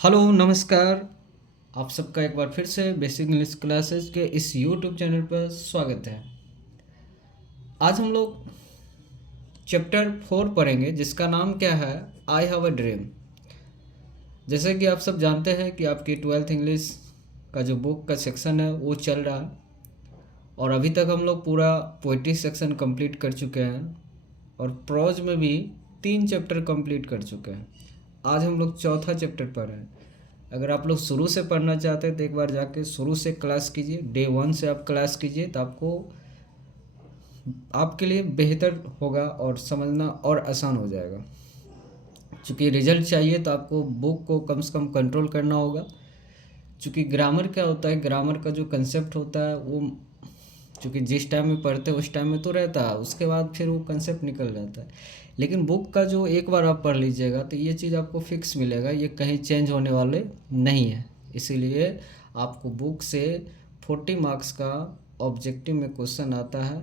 Hello नमस्कार। आप सबका एक बार फिर से बेसिक इंग्लिश क्लासेस के इस यूट्यूब चैनल पर स्वागत है। आज हम लोग चैप्टर 4 पढ़ेंगे जिसका नाम क्या है, आई हैव अ ड्रीम। जैसे कि आप सब जानते हैं कि आपकी 12th इंग्लिश का जो बुक का सेक्शन है वो चल रहा है और अभी तक हम लोग पूरा पोइट्री सेक्शन कंप्लीट कर चुके हैं और प्रोज में भी 3 चैप्टर कंप्लीट कर चुके हैं। आज हम लोग चौथा चैप्टर पढ़ रहे हैं। अगर आप लोग शुरू से पढ़ना चाहते हैं तो एक बार जाके शुरू से क्लास कीजिए, डे 1 से आप क्लास कीजिए तो आपको आपके लिए बेहतर होगा और समझना और आसान हो जाएगा। चूँकि रिजल्ट चाहिए तो आपको बुक को कम से कम कंट्रोल करना होगा। चूँकि ग्रामर क्या होता है, ग्रामर का जो कंसेप्ट होता है वो चूँकि जिस टाइम में पढ़ते हैं उस टाइम में तो रहता है, उसके बाद फिर वो कंसेप्ट निकल जाता है। लेकिन बुक का जो एक बार आप पढ़ लीजिएगा तो ये चीज़ आपको फिक्स मिलेगा, ये कहीं चेंज होने वाले नहीं है। इसीलिए आपको बुक से 40 मार्क्स का ऑब्जेक्टिव में क्वेश्चन आता है।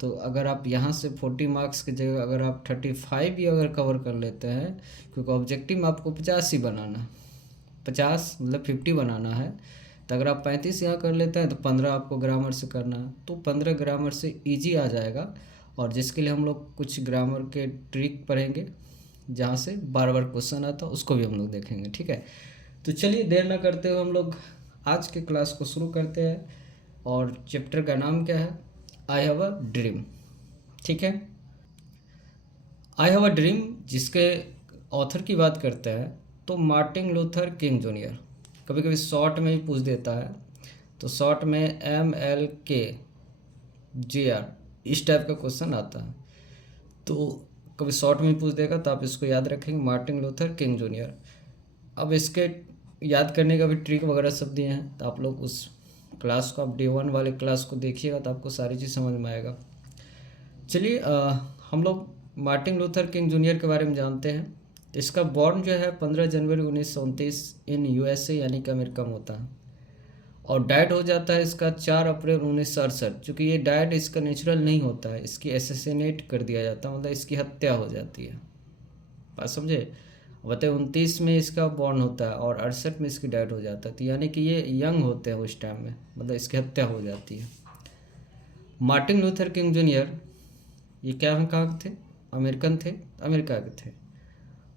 तो अगर आप यहाँ से 40 मार्क्स की जगह अगर आप 35 भी अगर कवर कर लेते हैं, क्योंकि ऑब्जेक्टिव में आपको 50 ही बनाना है, 50 मतलब 50 बनाना है। तो अगर आप 35 यहाँ कर लेते हैं तो 15 आपको ग्रामर से करना है, तो 15 ग्रामर से इजी आ जाएगा। और जिसके लिए हम लोग कुछ ग्रामर के ट्रिक पढ़ेंगे जहाँ से बार बार क्वेश्चन आता है, उसको भी हम लोग देखेंगे। ठीक है, तो चलिए देर ना करते हुए हम लोग आज के क्लास को शुरू करते हैं। और चैप्टर का नाम क्या है, आई हैव अ ड्रीम। ठीक है, आई हैव अ ड्रीम जिसके ऑथर की बात करते हैं तो मार्टिन लूथर किंग जूनियर। कभी कभी शॉर्ट में ही पूछ देता है, तो शॉर्ट में MLKJR इस टाइप का क्वेश्चन आता है। तो कभी शॉर्ट में ही पूछ देगा तो आप इसको याद रखेंगे, मार्टिन लूथर किंग जूनियर। अब इसके याद करने का भी ट्रिक वगैरह सब दिए हैं, तो आप लोग उस क्लास को, आप डे 1 वाले क्लास को देखिएगा तो आपको सारी चीज़ समझ में आएगा। चलिए हम लोग मार्टिन लूथर किंग जूनियर के बारे में जानते हैं। इसका बॉर्न जो है 15 जनवरी 1929 इन USA यानी कि अमेरिका में होता है और डाइट हो जाता है इसका 4 अप्रैल 1968। चूँकि ये डाइट इसका नेचुरल नहीं होता है, इसकी एसेसिनेट कर दिया जाता है, मतलब इसकी हत्या हो जाती है। बात समझे, बताए 29 में इसका बॉर्न होता है और 68 में इसकी डाइट हो जाता है, तो यानी कि ये यंग होते हैं उस टाइम में, मतलब इसकी हत्या हो जाती है। मार्टिन लूथर किंग जूनियर ये क्या हम कहाँ के थे, अमेरिकन थे, अमेरिका के थे।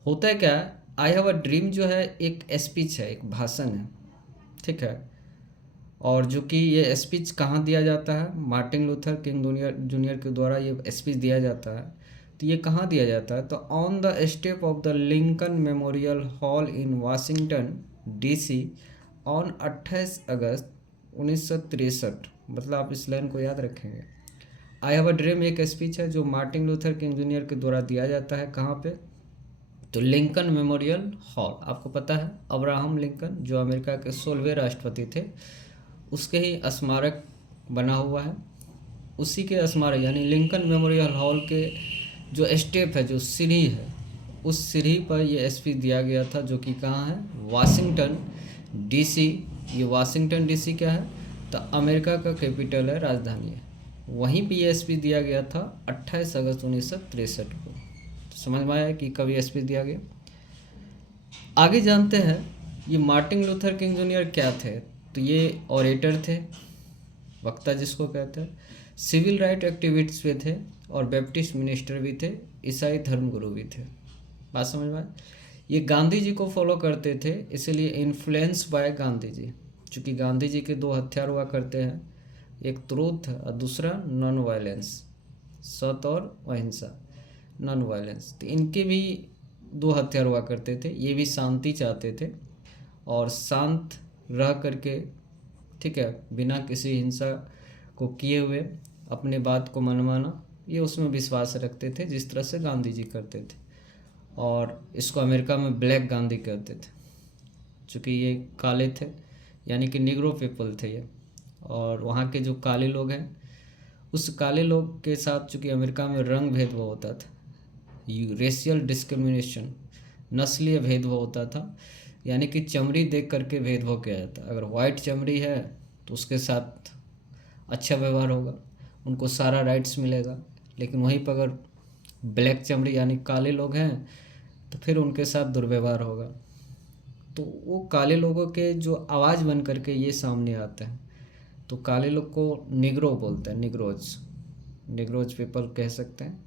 होता है क्या, आई हैव अ ड्रीम जो है एक स्पीच है, एक भाषण है। ठीक है, और जो कि ये स्पीच कहाँ दिया जाता है, मार्टिन लूथर किंग जूनियर के द्वारा ये स्पीच दिया जाता है। तो ये कहाँ दिया जाता है, तो on the step of the Lincoln Memorial hall in Washington DC on 28 August 1963। मतलब आप इस लाइन को याद रखेंगे। आई हैव अ ड्रीम एक स्पीच है जो मार्टिन लूथर किंग जूनियर के द्वारा दिया जाता है। कहाँ पे, तो लिंकन मेमोरियल हॉल। आपको पता है अब्राहम लिंकन जो अमेरिका के 16वें राष्ट्रपति थे, उसके ही स्मारक बना हुआ है। उसी के स्मारक यानी लिंकन मेमोरियल हॉल के जो स्टेप है, जो सीढ़ी है, उस सीढ़ी पर ये स्पीच दिया गया था, जो कि कहाँ है, वाशिंगटन DC। ये वाशिंगटन DC क्या है, तो अमेरिका का कैपिटल है, राजधानी है। वहीं पे ये स्पीच दिया गया था 28 अगस्त 1963 को। तो समझ में आया कि कब ये स्पीच दिया गया। आगे जानते हैं ये मार्टिन लूथर किंग जूनियर क्या थे। तो ये ऑरेटर थे, वक्ता जिसको कहते हैं, सिविल राइट एक्टिविस्ट भी थे और बैप्टिस्ट मिनिस्टर भी थे, ईसाई धर्मगुरु भी थे। बात समझ में आए। ये गांधी जी को फॉलो करते थे, इसीलिए इन्फ्लुएंस बाय गांधी जी। चूँकि गांधी जी के 2 हथियार हुआ करते हैं, एक ट्रूथ और दूसरा नॉन वायलेंस, सत्य और अहिंसा, नॉन वायलेंस। तो इनके भी 2 हथियार हुआ करते थे। ये भी शांति चाहते थे और शांत रह करके, ठीक है, बिना किसी हिंसा को किए हुए अपने बात को मनवाना, ये उसमें विश्वास रखते थे जिस तरह से गांधी जी करते थे। और इसको अमेरिका में ब्लैक गांधी कहते थे, चूँकि ये काले थे, यानी कि निग्रो पीपल थे ये। और वहाँ के जो काले लोग हैं, उस काले लोग के साथ चूँकि अमेरिका में रंग भेदभाव होता था, रेशियल डिस्क्रिमिनेशन, नस्लीय भेदभाव होता था, यानी कि चमड़ी देख करके भेदभाव किया जाता। अगर वाइट चमड़ी है तो उसके साथ अच्छा व्यवहार होगा, उनको सारा राइट्स मिलेगा। लेकिन वहीं पर अगर ब्लैक चमड़ी यानी काले लोग हैं तो फिर उनके साथ दुर्व्यवहार होगा। तो वो काले लोगों के जो आवाज़ बन करके ये सामने आते हैं। तो काले लोग को निग्रो बोलते हैं, निग्रोज, निग्रोज पीपल कह सकते हैं।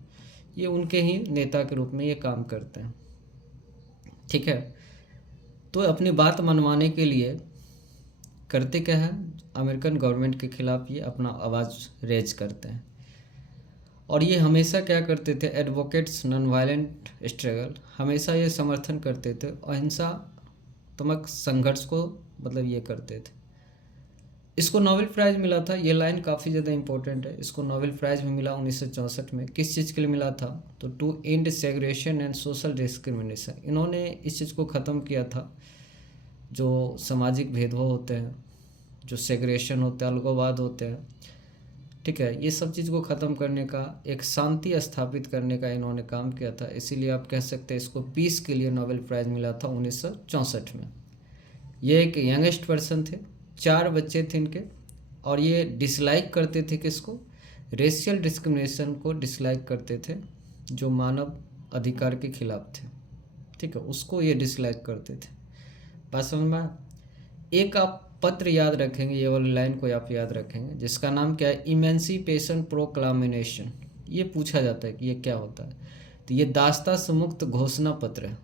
ये उनके ही नेता के रूप में ये काम करते हैं। ठीक है, तो अपनी बात मनवाने के लिए करते क्या है, अमेरिकन गवर्नमेंट के खिलाफ ये अपना आवाज़ रेज करते हैं। और ये हमेशा क्या करते थे, एडवोकेट्स नॉन वायलेंट स्ट्रगल, हमेशा ये समर्थन करते थे अहिंसात्मक संघर्ष को, मतलब ये करते थे। इसको नोबेल प्राइज़ मिला था, ये लाइन काफ़ी ज़्यादा इंपॉर्टेंट है। इसको नोबेल प्राइज़ भी मिला 1964 में। किस चीज़ के लिए मिला था, तो to end segregation and social discrimination. इन्होंने इस चीज़ को ख़त्म किया था, जो सामाजिक भेदभाव होते हैं, जो सेग्रेगेशन होता है, अलगाववाद होते हैं। ठीक है, ये सब चीज़ को ख़त्म करने का, एक शांति स्थापित करने का इन्होंने काम किया था। इसीलिए आप कह सकते हैं इसको पीस के लिए नोबेल प्राइज़ मिला था 1964 में। ये एक यंगेस्ट पर्सन थे, 4 बच्चे थे इनके, और ये डिसलाइक करते थे किसको, रेशियल डिस्क्रिमिनेशन को डिसलाइक करते थे, जो मानव अधिकार के खिलाफ थे। ठीक है, उसको ये डिसलाइक करते थे। बात समझ में आया? एक आप पत्र याद रखेंगे, ये वाली लाइन को आप याद रखेंगे, जिसका नाम क्या है, इमेंसिपेशन प्रोक्लामिनेशन। ये पूछा जाता है कि ये क्या होता है, तो ये दास्ता से मुक्त घोषणा पत्र है।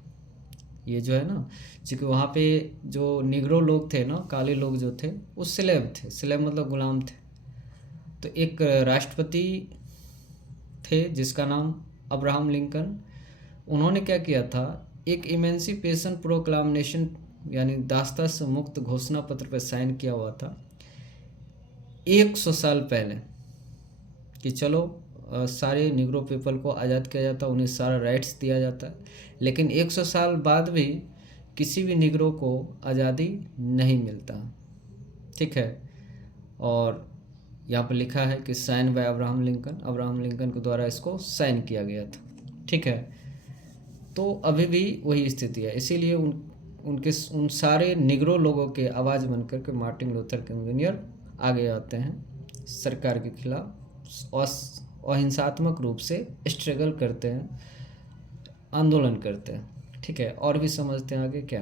ये जो है ना, क्योंकि वहाँ पे जो निग्रो लोग थे ना, काले लोग जो थे, वो स्लेव थे। स्लेव मतलब गुलाम थे। तो एक राष्ट्रपति थे जिसका नाम अब्राहम लिंकन, उन्होंने क्या किया था, एक इमेंसिपेशन प्रोक्लामिनेशन यानी दास्ता से मुक्त घोषणा पत्र पर साइन किया हुआ था 100 साल पहले, कि चलो सारे निग्रो पीपल को आज़ाद किया जाता, उन्हें सारा राइट्स दिया जाता। लेकिन 100 साल बाद भी किसी भी निग्रो को आज़ादी नहीं मिलता। ठीक है, और यहाँ पर लिखा है कि sign by Abraham Lincoln, Abraham Lincoln के द्वारा इसको साइन किया गया था। ठीक है, तो अभी भी वही स्थिति है। इसीलिए उन सारे निग्रो लोगों के आवाज़ बनकर के मार्टिन लूथर किंग जूनियर आगे आते हैं, सरकार के खिलाफ अहिंसात्मक रूप से स्ट्रगल करते हैं, आंदोलन करते हैं। ठीक है, और भी समझते हैं आगे क्या।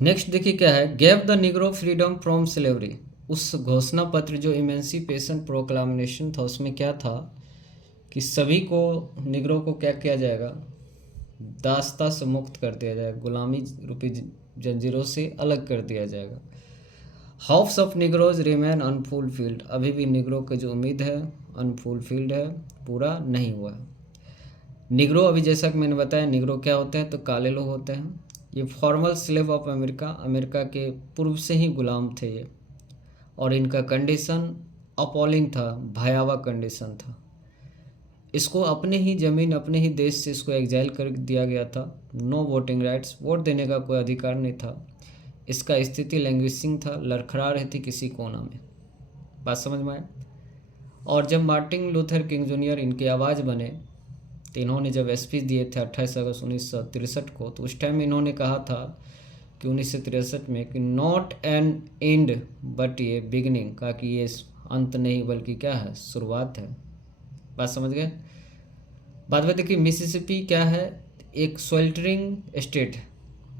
नेक्स्ट देखिए क्या है, gave the Negro freedom from slavery. उस घोषणा पत्र जो इमेंसिपेशन प्रोक्लामिनेशन था, उसमें क्या था कि सभी को, निग्रो को क्या किया जाएगा, दास्ता से मुक्त कर दिया जाएगा, गुलामी रूपी जंजीरों से अलग कर दिया जाएगा। House of Negroes remain unfulfilled. अभी भी निग्रो की जो उम्मीद है अनफुलफिल्ड है, पूरा नहीं हुआ है। निग्रो, अभी जैसा कि मैंने बताया, निग्रो क्या होते हैं, तो काले लोग होते हैं। ये formal slave of America, America के पूर्व से ही गुलाम थे ये, और इनका कंडीशन अपॉलिंग था, भयावह कंडीशन था। इसको अपने ही ज़मीन, अपने ही देश से इसको एग्जाइल कर दिया गया था। नो वोटिंग राइट्स, वोट देने का कोई अधिकार नहीं था। इसका स्थिति लैंग्वेजिंग था, लड़खड़ा रही थी किसी कोना में। बात समझ में आया? और जब मार्टिन लूथर किंग जूनियर इनकी आवाज़ बने, तो इन्होंने जब स्पीच दिए थे 28 अगस्त 1963 को, तो उस टाइम इन्होंने कहा था कि 1963 में कि नॉट एन एंड बट ये बिगनिंग, का कि ये अंत नहीं बल्कि क्या है, शुरुआत है। बात समझ गए? बाद में देखिए, मिसिसिपी क्या है, एक स्वेल्टरिंग स्टेट है,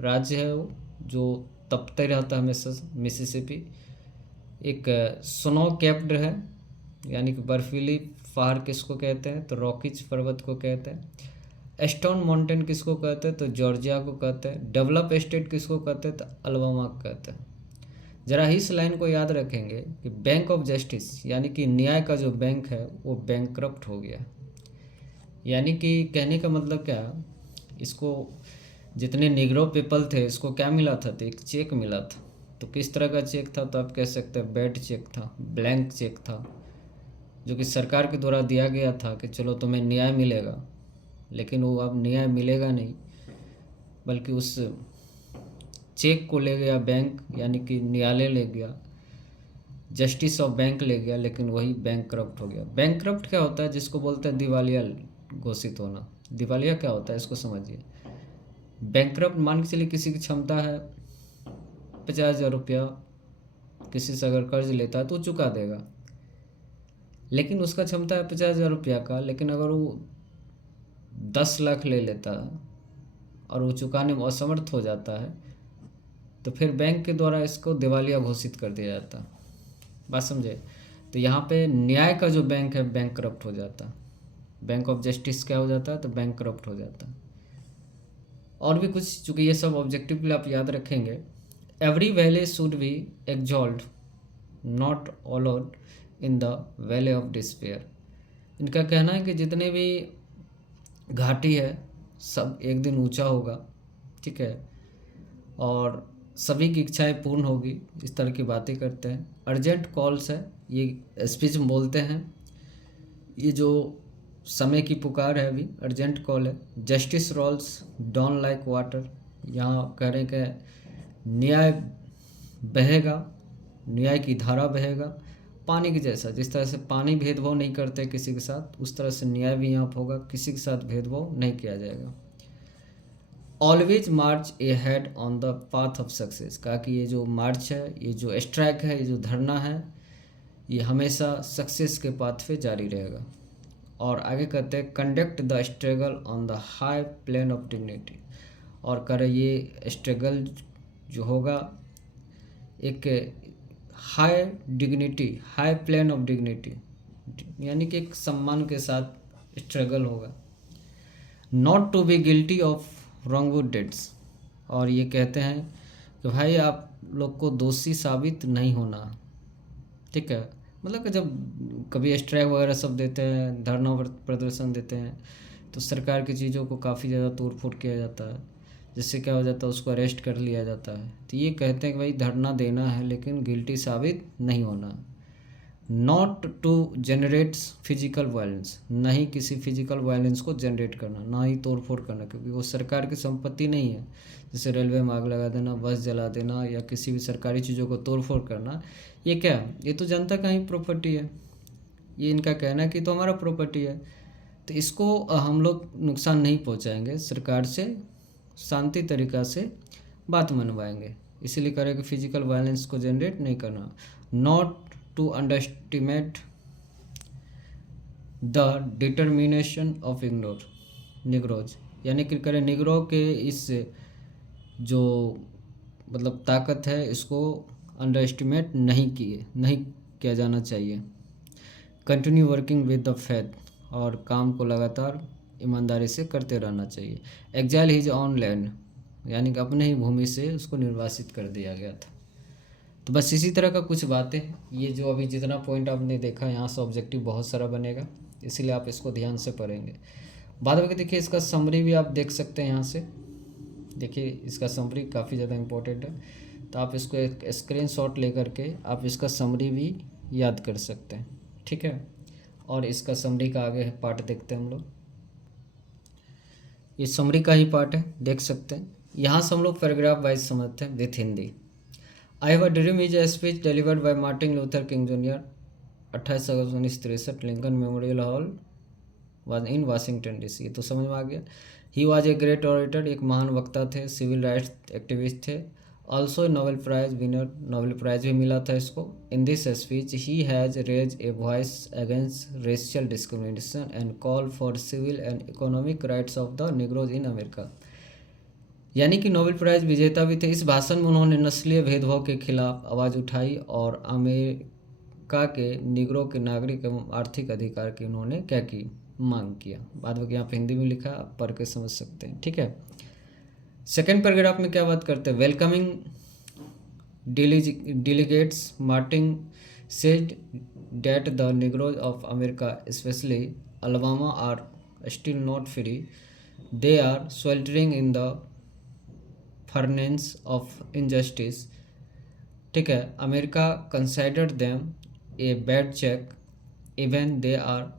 राज्य है वो, जो तपते रहता है हमेशा। मिसिसिपी एक स्नो कैप्ड है, यानी कि बर्फीली पहाड़ किसको कहते हैं, तो रॉकीज पर्वत को कहते हैं। स्टोन माउंटेन किसको कहते हैं, तो जॉर्जिया को कहते हैं। डेवलप स्टेट किसको कहते हैं, तो अल्बामा को कहते हैं। जरा इस लाइन को याद रखेंगे कि बैंक ऑफ जस्टिस, यानी कि न्याय का जो बैंक है, वो बैंकरप्ट हो गया। यानी कि कहने का मतलब क्या, इसको जितने निग्रो पीपल थे, इसको क्या मिला था, तो एक चेक मिला था। तो किस तरह का चेक था, तो आप कह सकते हैं बैड चेक था, ब्लैंक चेक था, जो कि सरकार के द्वारा दिया गया था कि चलो तुम्हें न्याय मिलेगा। लेकिन वो अब न्याय मिलेगा नहीं, बल्कि उस चेक को ले गया बैंक, यानी कि न्यायालय ले गया, जस्टिस ऑफ बैंक ले गया, लेकिन वही बैंक करप्ट हो गया। बैंक करप्ट क्या होता है, जिसको बोलते हैं दिवालिया घोषित होना। दिवालिया क्या होता है, इसको समझिए। बैंकक्रप्ट, मान के चलिए किसी की क्षमता है 50,000 रुपया, किसी से अगर कर्ज लेता है तो चुका देगा, लेकिन उसका क्षमता है 50,000 रुपया का, लेकिन अगर वो 10 लाख ले लेता है और वो चुकाने में असमर्थ हो जाता है तो फिर बैंक के द्वारा इसको दिवालिया घोषित कर दिया जाता। बात समझे? तो यहाँ पे न्याय का जो बैंक है बैंक करप्ट हो जाता, बैंक ऑफ जस्टिस क्या हो जाता है, तो बैंक करप्ट हो जाता। और भी कुछ, चूँकि ये सब ऑब्जेक्टिव के लिए आप याद रखेंगे। Every valley should be exalted not allowed in the valley of despair. इनका कहना है कि जितने भी घाटी है सब एक दिन ऊंचा होगा, ठीक है, और सभी की इच्छाएं पूर्ण होगी, इस तरह की बातें करते हैं। अर्जेंट कॉल्स है, ये स्पीच में बोलते हैं, ये जो समय की पुकार है अभी अर्जेंट कॉल है। Justice rolls down like water, यहाँ कह रहे हैं कि न्याय बहेगा, न्याय की धारा बहेगा पानी के जैसा। जिस तरह से पानी भेदभाव नहीं करते किसी के साथ, उस तरह से न्याय भी यहाँ होगा, किसी के साथ भेदभाव नहीं किया जाएगा। Always March A head on the path of success, कहा कि ये जो मार्च है, ये जो स्ट्राइक है, ये जो धरना है, ये हमेशा सक्सेस के पाथ पे जारी रहेगा। और आगे कहते हैं conduct the struggle on the high plane of dignity, और करे ये स्ट्रगल जो होगा एक high dignity, high plane of dignity, यानी कि एक सम्मान के साथ स्ट्रगल होगा। Not to be guilty of wrongful deeds, और ये कहते हैं कि भाई आप लोग को दोषी साबित नहीं होना, ठीक है। मतलब कि जब कभी स्ट्राइक वगैरह सब देते हैं, धरना प्रदर्शन देते हैं, तो सरकार की चीज़ों को काफ़ी ज़्यादा तोड़ फोड़ किया जाता है, जिससे क्या हो जाता है, उसको अरेस्ट कर लिया जाता है। तो ये कहते हैं कि भाई धरना देना है लेकिन गिल्टी साबित नहीं होना। Not to generate physical violence, ना ही किसी फिजिकल वायलेंस को जनरेट करना, ना ही तोड़ फोड़ करना, क्योंकि वो सरकार की संपत्ति नहीं है। जैसे रेलवे में आग लगा देना, बस जला देना, या किसी भी सरकारी चीज़ों को तोड़ फोड़ करना, ये क्या है, ये तो जनता का ही प्रॉपर्टी है। ये इनका कहना है कि तो हमारा प्रॉपर्टी है, तो इसको हम लोग नुकसान नहीं पहुंचाएंगे, सरकार से शांति तरीक़ा से बात मनवाएंगे। इसीलिए कह रहे कि फिजिकल वायलेंस को जनरेट नहीं करना। Not to underestimate the determination of Negroes, यानी कि करें निग्रो के इस जो मतलब ताकत है, इसको अंडर एस्टिमेट नहीं किया जाना चाहिए। Continue working with the faith, और काम को लगातार ईमानदारी से करते रहना चाहिए। एग्जाइल हिज ऑन लैंड, यानी कि अपने ही भूमि से उसको निर्वासित कर दिया गया था। तो बस इसी तरह का कुछ बातें, ये जो अभी जितना पॉइंट आपने देखा, यहाँ से ऑब्जेक्टिव बहुत सारा बनेगा, इसीलिए आप इसको ध्यान से पढ़ेंगे। बाद में देखिए इसका समरी भी आप देख सकते हैं, यहाँ से देखिए इसका समरी काफ़ी ज़्यादा इम्पोर्टेंट है, तो आप इसको एक स्क्रीनशॉट लेकर के आप इसका समरी भी याद कर सकते हैं, ठीक है। और इसका समरी का आगे पार्ट देखते हैं हम लोग। ये समरी का ही पार्ट है, देख सकते हैं। यहाँ से हम लोग पैराग्राफ वाइज समझते हैं with Hindi. I have a dream is a speech delivered by Martin Luther King Junior 28 August 1963, Lincoln Memorial hall was in Washington DC। ये तो समझ में आ गया। He was a great orator, एक महान वक्ता थे, सिविल राइट्स एक्टिविस्ट थे, also Nobel prize winner, Nobel prize भी मिला था इसको। In this speech he has raise a voice against racial discrimination and call for civil and economic rights of the Negroes in America. यानी कि Nobel prize विजेता भी थे। इस भाषण में उन्होंने नस्लीय भेदभाव के खिलाफ आवाज़ उठाई और अमेरिका के निग्रो के नागरिक एवं आर्थिक अधिकार की उन्होंने क्या की, मांग किया। बाद में यहाँ पे हिंदी में लिखा, आप पढ़ के समझ सकते हैं, ठीक है। सेकेंड पैराग्राफ में क्या बात करते हैं, welcoming delegates Martin said that the Negroes of America especially Alabama are still not free, they are sweltering in the furnace of injustice, ठीक है। America considered them a bad cheque even they are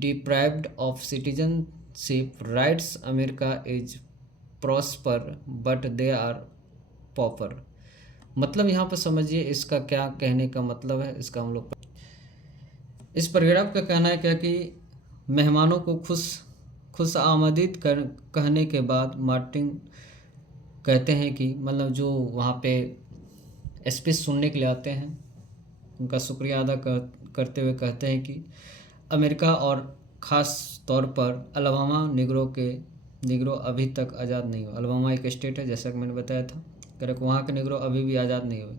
deprived of citizenship rights. America is prosper but they are pauper। मतलब यहाँ पर समझिए इसका क्या कहने का मतलब है, इसका हम लोग इस पैराग्राफ का कहना है क्या कि मेहमानों को खुश आमदीद कहने के बाद मार्टिन कहते हैं कि मतलब जो वहाँ पे स्पीच सुनने के लिए आते हैं उनका शुक्रिया अदा करते हुए कहते हैं कि अमेरिका और ख़ास तौर पर अलाबामा निग्रो के निग्रो अभी तक आज़ाद नहीं हुआ। अलबामा एक स्टेट है जैसा कि मैंने बताया था, करेक्ट, वहाँ के निग्रो अभी भी आज़ाद नहीं हुए।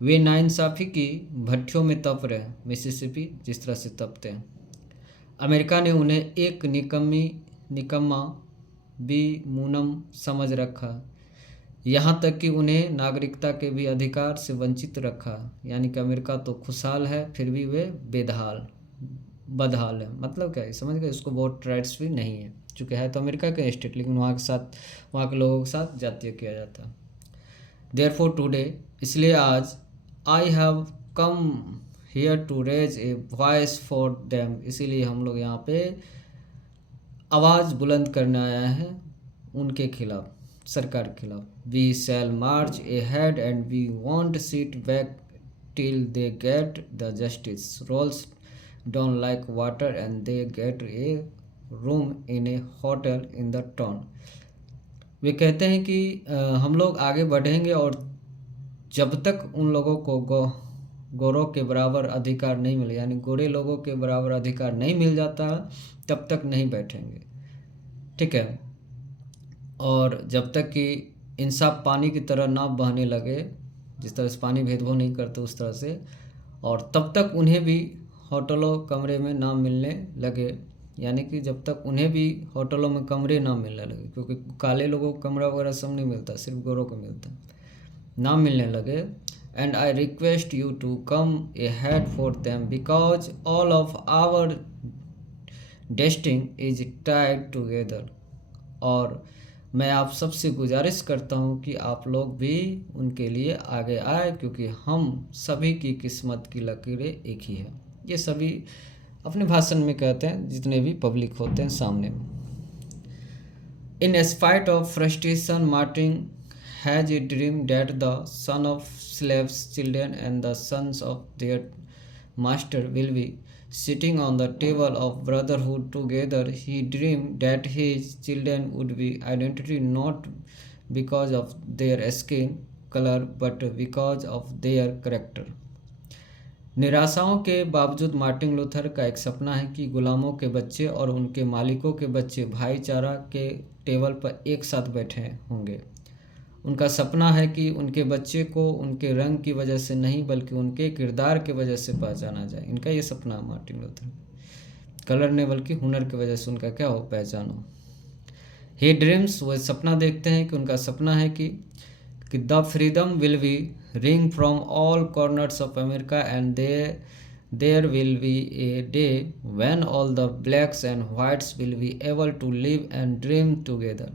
वे नाइंसाफ़ी की भट्टियों में तप रहे हैं, मिसिसिपी जिस तरह से तपते हैं। अमेरिका ने उन्हें एक निकम्मा बेमुनम समझ रखा, यहाँ तक कि उन्हें नागरिकता के भी अधिकार से वंचित रखा। यानी कि अमेरिका तो खुशहाल है फिर भी वे बदहाल है। मतलब क्या है, समझ गए, उसको वोट राइट्स भी नहीं है, चूँकि है तो अमेरिका का स्टेट लेकिन वहाँ के लोगों के साथ जातीय किया जाता है। देयरफॉर टुडे, इसलिए आज, I have come here to raise a voice for them, इसीलिए हम लोग यहाँ पे आवाज़ बुलंद करने आया है उनके खिलाफ, सरकार के खिलाफ। We shall march ahead and we won't sit back till they get the justice rolls down like water and they get a room in a hotel in the town. वे कहते हैं कि हम लोग आगे बढ़ेंगे और जब तक उन लोगों को गोरों के बराबर अधिकार नहीं मिले, यानी गोरे लोगों के बराबर अधिकार नहीं मिल जाता तब तक नहीं बैठेंगे, ठीक है। और जब तक कि इंसाफ पानी की तरह ना बहने लगे, जिस तरह से पानी भेदभाव नहीं करते उस तरह से, और तब तक उन्हें भी होटलों कमरे में ना मिलने लगे। यानी कि जब तक उन्हें भी होटलों में कमरे ना मिलने लगे, क्योंकि काले लोगों को कमरा वगैरह सब नहीं मिलता, सिर्फ गोरों को मिलता, ना मिलने लगे। And I request you to come ahead for them because all of our destiny is tied together. और मैं आप सबसे गुजारिश करता हूँ कि आप लोग भी उनके लिए आगे आए, क्योंकि हम सभी की किस्मत की लकीरें एक ही है। ये सभी अपने भाषण में कहते हैं जितने भी पब्लिक होते हैं सामने में। In spite of frustration Martin has a dream that the son of slaves children and the sons of their master will be sitting on the table of brotherhood together. He dreamed that his children would be identity not because of their skin color but because of their character. निराशाओं के बावजूद Martin Luther का एक सपना है कि गुलामों के बच्चे और उनके मालिकों के बच्चे भाईचारा के टेबल पर एक साथ बैठे होंगे। उनका सपना है कि उनके बच्चे को उनके रंग की वजह से नहीं बल्कि उनके किरदार की वजह से पहचाना जाए। इनका ये सपना है मार्टिन लूथर, कलर नहीं बल्कि हुनर की वजह से उनका क्या हो, पहचान हो। ही ड्रीम्स, वो सपना देखते हैं कि उनका सपना है कि the freedom will be ring from all corners of America and there will be a day when all the blacks and whites will be able to live and dream together.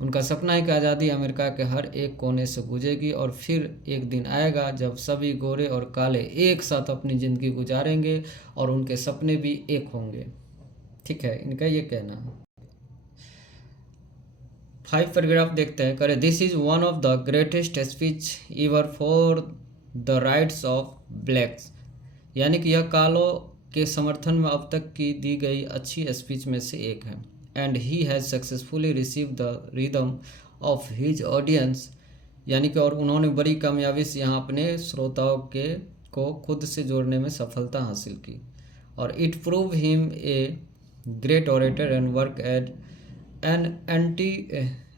उनका सपना है कि आज़ादी अमेरिका के हर एक कोने से गुजरेगी और फिर एक दिन आएगा जब सभी गोरे और काले एक साथ अपनी ज़िंदगी गुजारेंगे और उनके सपने भी एक होंगे, ठीक है, इनका ये कहना है। 5 पैराग्राफ देखते हैं। करे, this is one of the greatest speech ever for the rights of blacks. यानी कि यह कालों के समर्थन में अब तक की दी गई अच्छी स्पीच में से एक है। And he has successfully receive the rhythm of his audience. यानी कि और उन्होंने बड़ी कामयाबी से यहाँ अपने श्रोताओं को खुद से जोड़ने में सफलता हासिल की। और it prove him a great orator and worked an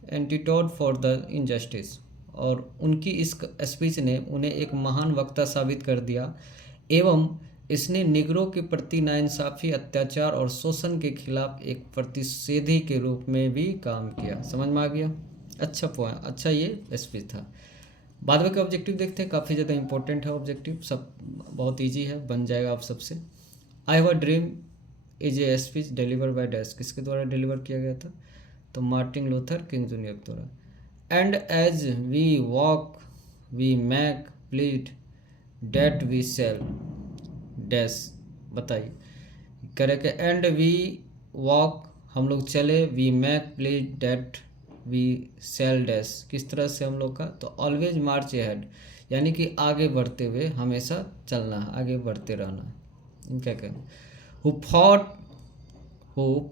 antidote for the injustice. और उनकी इस स्पीच ने उन्हें एक महान वक्ता साबित कर दिया एवं इसने निगरों के प्रति नाइंसाफ़ी, अत्याचार और शोषण के खिलाफ एक प्रतिषेधी के रूप में भी काम किया। समझ में आ गया? अच्छा पॉइंट, अच्छा ये स्पीच था। बाद में का ऑब्जेक्टिव देखते हैं, काफ़ी ज़्यादा इंपॉर्टेंट है ऑब्जेक्टिव, सब बहुत इजी है, बन जाएगा आप सबसे। आई have a dream is a speech deliver by dash, किसके द्वारा डिलीवर किया गया था? तो मार्टिन लूथर किंग जूनियर के द्वारा। And as we walk we make pledge that we shall dash, बताइए, करे के एंड वी वॉक, हम लोग चले, we make pledge that we shall dash, किस तरह से हम लोग का? तो ऑलवेज मार्च अहेड, यानी कि आगे बढ़ते हुए हमेशा चलना है, आगे बढ़ते रहना है। इनका कहना, who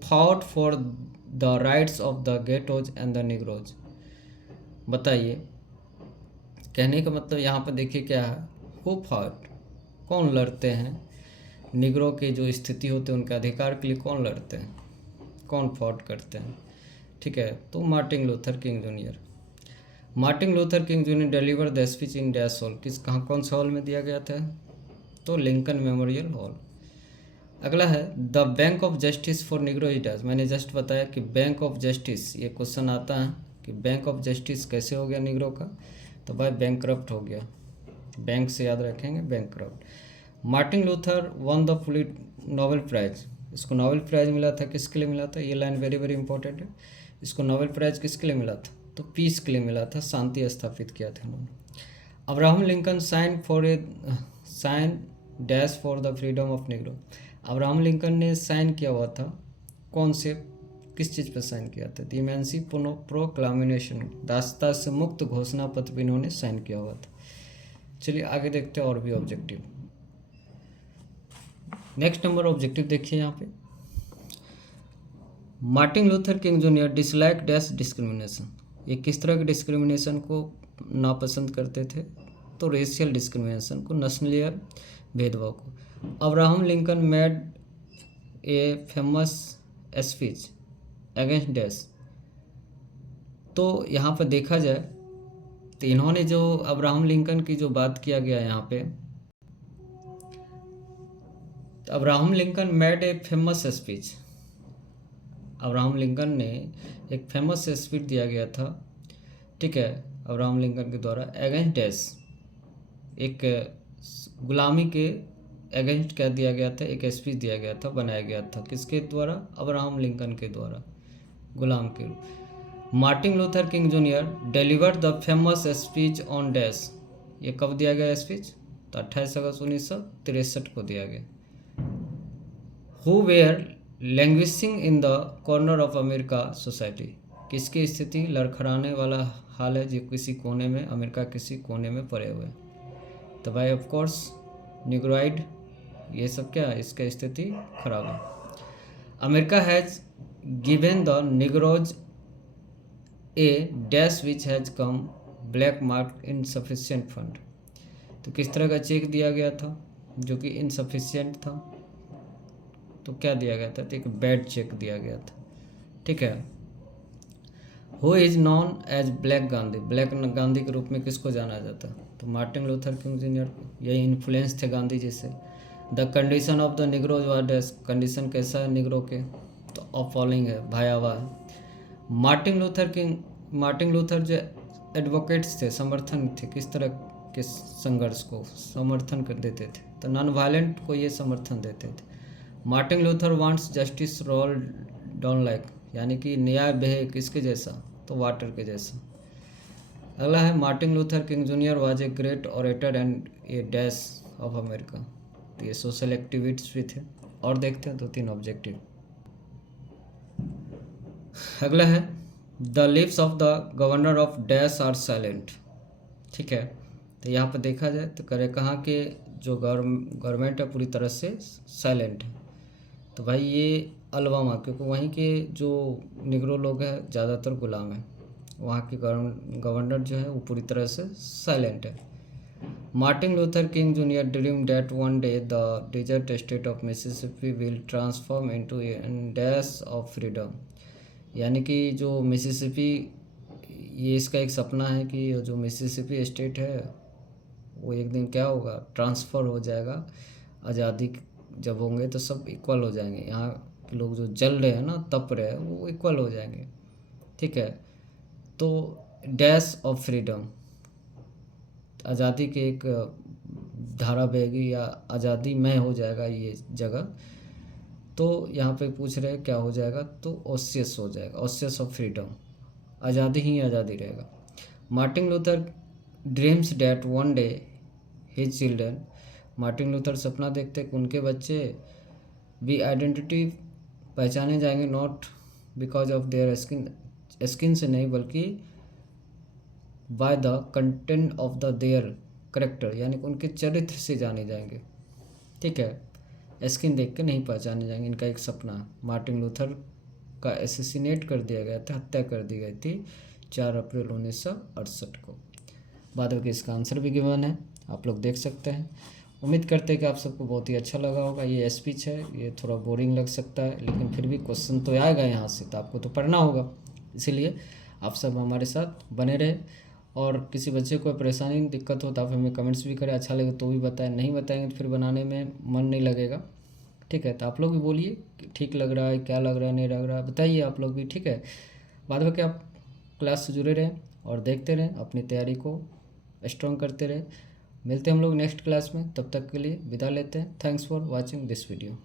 fought for the rights of the ghettos and the Negroes. बताइए, कहने का मतलब यहाँ पर देखिए क्या है, हु फॉट, कौन लड़ते हैं, निगरों के जो स्थिति होते हैं उनके अधिकार के लिए कौन लड़ते हैं, कौन फॉट करते हैं, ठीक है, तो Martin Luther King junior. Martin Luther King junior deliver the speech in dash hall, किस कहाँ कौन सा हॉल में दिया गया था? तो लिंकन मेमोरियल हॉल। अगला है the bank of justice for Negro it dash. मैंने जस्ट बताया कि बैंक ऑफ जस्टिस, ये क्वेश्चन आता है कि बैंक ऑफ जस्टिस कैसे हो गया निग्रो का, तो भाई बैंकरप्ट हो गया। बैंक से याद रखेंगे, bankrupt. Martin Luther won the Nobel prize, इसको नोबेल प्राइज मिला था, किसके लिए मिला था? ये लाइन वेरी वेरी इंपॉर्टेंट है। इसको नोबेल प्राइज किसके लिए मिला था? तो पीस के लिए मिला था, शांति स्थापित किया था इन्होंने। Abraham Lincoln sign dash for the freedom of Negro. Abraham Lincoln ने साइन किया हुआ था, कौन से, किस चीज़ पर साइन किया था? द इमेंसिपेशन प्रोक्लामेशन, दासता से मुक्त घोषणा पत्र भी इन्होंने साइन किया हुआ था। चलिए आगे देखते हैं और भी ऑब्जेक्टिव। नेक्स्ट नंबर ऑब्जेक्टिव देखिए यहाँ पे, Martin Luther King junior dislike dash discrimination. ये किस तरह के डिस्क्रिमिनेशन को नापसंद करते थे? तो रेशियल डिस्क्रिमिनेशन को, नस्लीय भेदभाव को। Abraham Lincoln made a famous speech against dash. तो यहाँ पर देखा जाए तो इन्होंने जो अब्राहम लिंकन की जो बात किया गया यहाँ पे, Abraham Lincoln made a famous speech. Abraham Lincoln ने एक फेमस स्पीच दिया गया था, ठीक है, अब्राहम लिंकन के द्वारा अगेंस्ट डैश, एक गुलामी के अगेंस्ट क्या दिया गया था, एक स्पीच दिया गया था, बनाया गया था, किसके द्वारा? अब्राहम लिंकन के द्वारा, गुलाम के रूप। Martin Luther King junior delivered the famous speech on dash. ये कब दिया गया स्पीच? तो 28 अगस्त 1963 को दिया गया। Who were languishing in the corner of America society. किसकी स्थिति लड़खड़ाने वाला हाल है, जो किसी कोने में, अमेरिका किसी कोने में पड़े हुए? तो भाई ऑफ कोर्स निग्रोइड, ये सब क्या है, इसका स्थिति खराब है। America has given the Negroes A dash which has come black mark insufficient fund. तो किस तरह का चेक दिया गया था जो कि इनसफिशिएंट था? तो क्या दिया गया था? तो एक बैड चेक दिया गया था, ठीक है। Who is known as black Gandhi. Black Gandhi के रूप में किसको जाना जाता? तो मार्टिन लूथर किंग जूनियर को। यही इन्फ्लुएंस थे गांधी जी से। The condition of the Negroes war dash. Condition कैसा है निग्रो के? तो अपॉलिंग है, भयावह है। मार्टिन लूथर जो एडवोकेट्स थे, समर्थन थे, किस तरह के संघर्ष को समर्थन कर देते थे? तो नॉन वायलेंट को ये समर्थन देते थे। Martin Luther wants justice roll down like, यानी कि न्याय बहे किसके जैसा? तो वाटर के जैसा। अगला है Martin Luther King junior was a great orator and A dash of America. तो ये सोशल एक्टिविस्ट भी थे। और देखते हैं 2-3 ऑब्जेक्टिव। अगला है the lips of the governor of dash are silent, ठीक है। तो यहाँ पर देखा जाए तो करे कहाँ के जो गवर्नमेंट है पूरी तरह से साइलेंट है। तो भाई ये अलबामा, क्योंकि वहीं के जो निग्रो लोग हैं ज़्यादातर गुलाम हैं, वहाँ के गवर्नर जो है वो पूरी तरह से साइलेंट है। Martin Luther King Junior dream that one day the desert state of Mississippi will transform into a dash of freedom. यानी कि जो मिसिसिपी, ये इसका एक सपना है कि जो मिसिसिपी स्टेट है वो एक दिन क्या होगा, ट्रांसफ़र हो जाएगा। आज़ादी जब होंगे तो सब इक्वल हो जाएंगे, यहाँ के लोग जो जल रहे हैं ना, तप रहे हैं, वो इक्वल हो जाएंगे, ठीक है। तो डैश ऑफ फ्रीडम, आज़ादी के एक धारा बहेगी या आज़ादी में हो जाएगा ये जगह। तो यहाँ पे पूछ रहे हैं क्या हो जाएगा, तो ओसियस हो जाएगा, ओसियस ऑफ फ्रीडम, आज़ादी ही आज़ादी रहेगा। Martin Luther dreams that one day his children. Martin Luther सपना देखते कि उनके बच्चे भी आइडेंटिटी पहचाने जाएंगे, not because of their skin से नहीं, बल्कि by the content of the their character, यानी कि उनके चरित्र से जाने जाएंगे, ठीक है। स्किन देख के नहीं पहचाने जाएंगे, इनका एक सपना है। मार्टिन लूथर का एसेसिनेट कर दिया गया था, हत्या कर दी गई थी 4 अप्रैल 1968 को। बाद में इसका आंसर भी गिवन है, आप लोग देख सकते हैं। उम्मीद करते हैं कि आप सबको बहुत ही अच्छा लगा होगा। ये स्पीच है, ये थोड़ा बोरिंग लग सकता है, लेकिन फिर भी क्वेश्चन तो आएगा यहाँ से, तो आपको तो पढ़ना होगा। इसीलिए आप सब हमारे साथ बने रहे, और किसी बच्चे को परेशानी दिक्कत हो तो आप हमें कमेंट्स भी करें, अच्छा लगे तो भी बताएं, नहीं बताएंगे तो फिर बनाने में मन नहीं लगेगा। ठीक है, तो आप लोग भी बोलिए कि ठीक लग रहा है, क्या लग रहा है, नहीं लग रहा है, बताइए आप लोग भी। ठीक है, बाद में क्या, आप क्लास से जुड़े रहें और देखते रहें, अपनी तैयारी को स्ट्रॉन्ग करते रहें। मिलते हैं हम लोग नेक्स्ट क्लास में, तब तक के लिए विदा लेते हैं। Thanks for watching this video.